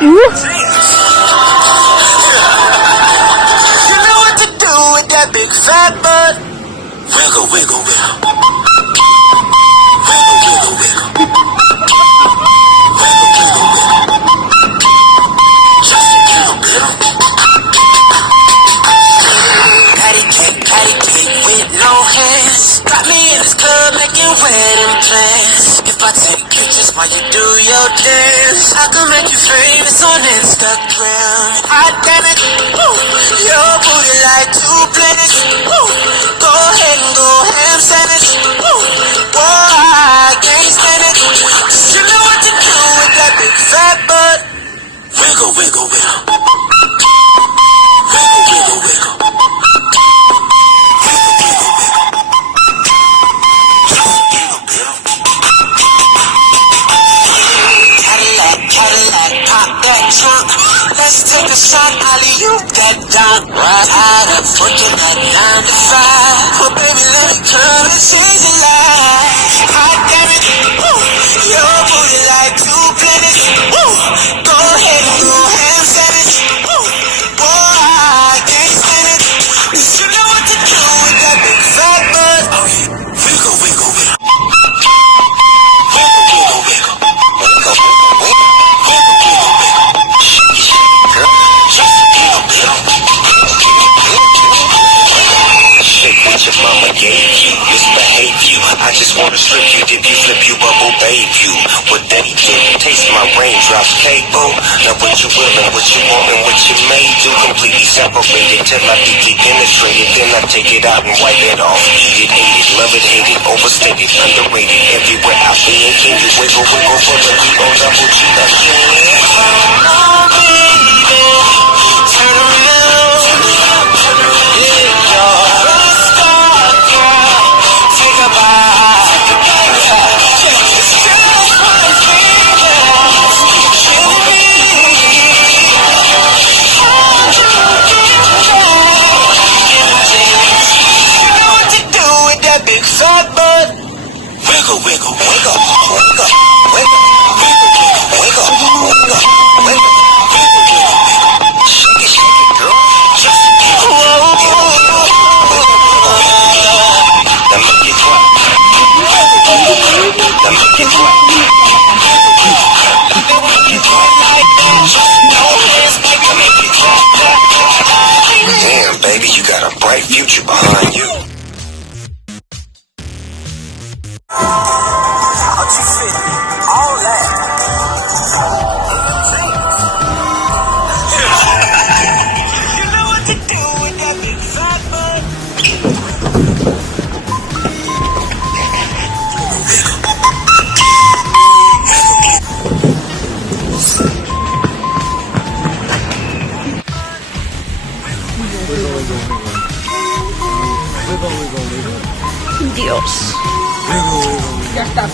You know what to do with that big fat butt. Wiggle, wiggle, wiggle. Wiggle, wiggle, wiggle. Wiggle, wiggle, wiggle. Just a little bit. Patty cake with no hands. Got me in this club making wedding plans. If I take pictures while you do your dance, I can make you famous on Instagram. Hot damn it, woo. Your booty like 2 planets. Woo. Go ahead and go ham sandwich. Woo. Boy, I can't stand it. You know what to do with that big fat butt. Wiggle, wiggle, wiggle. Wiggle, wiggle, wiggle. Cadillac, pop that trunk. Let's take a shot, alley-oop that dunk. Ride out up, working that 9 to 5. Well, baby, let me come and change your life. Hot damn it, woo. Your booty like 2 planets. Woo. Go ahead and go ham sandwich. Woo. Boy, I can't stand it. You know what to do with that big fat butt. Oh yeah, wiggle, wiggle, wiggle. Wiggle, wiggle, wiggle. Wiggle, wiggle. What your mama gave you, misbehave you. I just wanna strip you, dip you, flip you, bubble babe you. What they did, taste my raindrops, cable. Now what you will and what you want and what you may do. Completely separated till I deeply penetrate it. Then I take it out and wipe it off. Eat it, ate it, love it, hate it, overstated, underrated. Everywhere I be in Kendrick. Wiggle, wiggle for the beat on double G. That's it. Turn around, yeah, y'all. Big fat butt. Wiggle, wiggle, wiggle, wiggle, wiggle, wiggle, wiggle, wiggle, wiggle, wiggle. Shake it, girl. Just whoa. Now make it drop. Now make it drop. Damn, baby, you got a bright future behind you. All that. You know what to do with that big fat butt. Dios. Ya está.